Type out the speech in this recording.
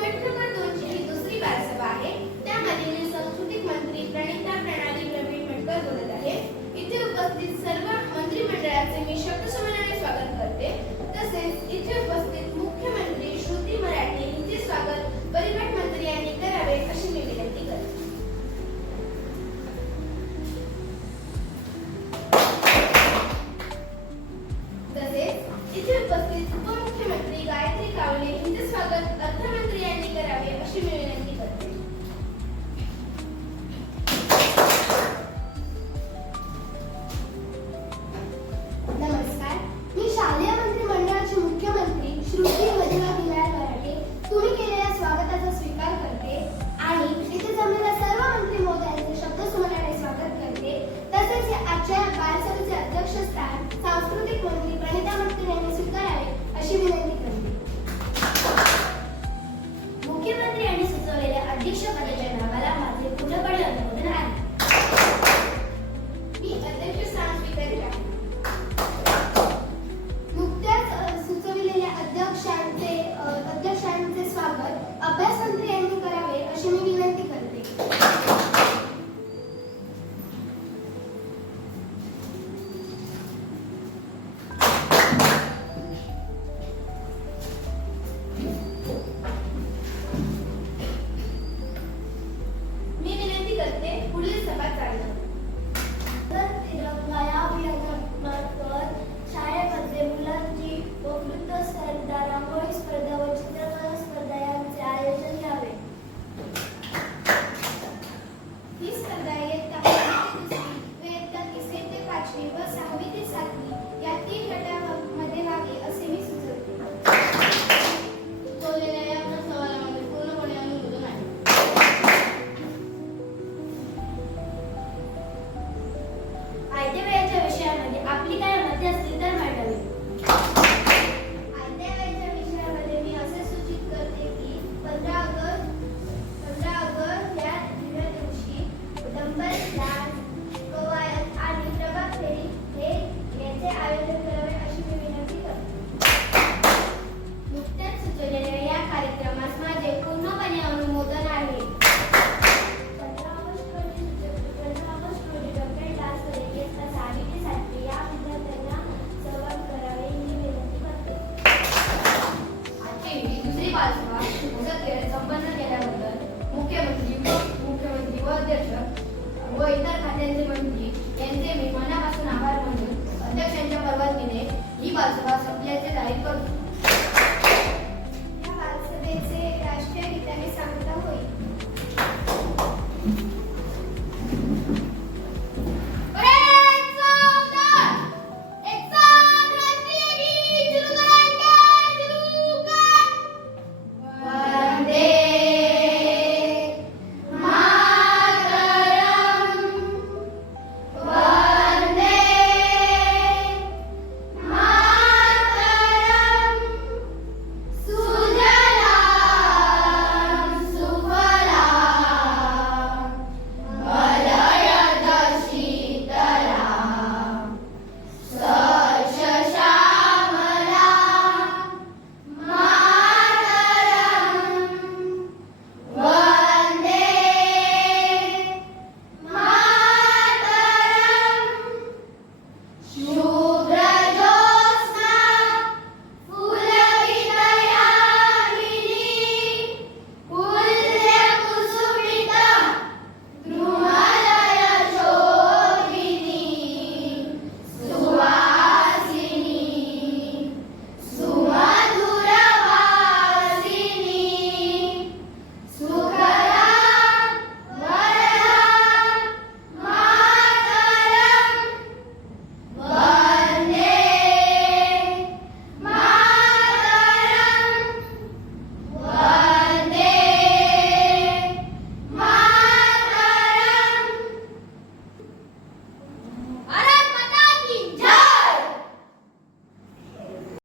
I'm Continuing यांचे मी मनापासून आभार म्हणून अध्यक्षांच्या परवानगीने ही बाजूवा संपल्याचे जाहीर करतो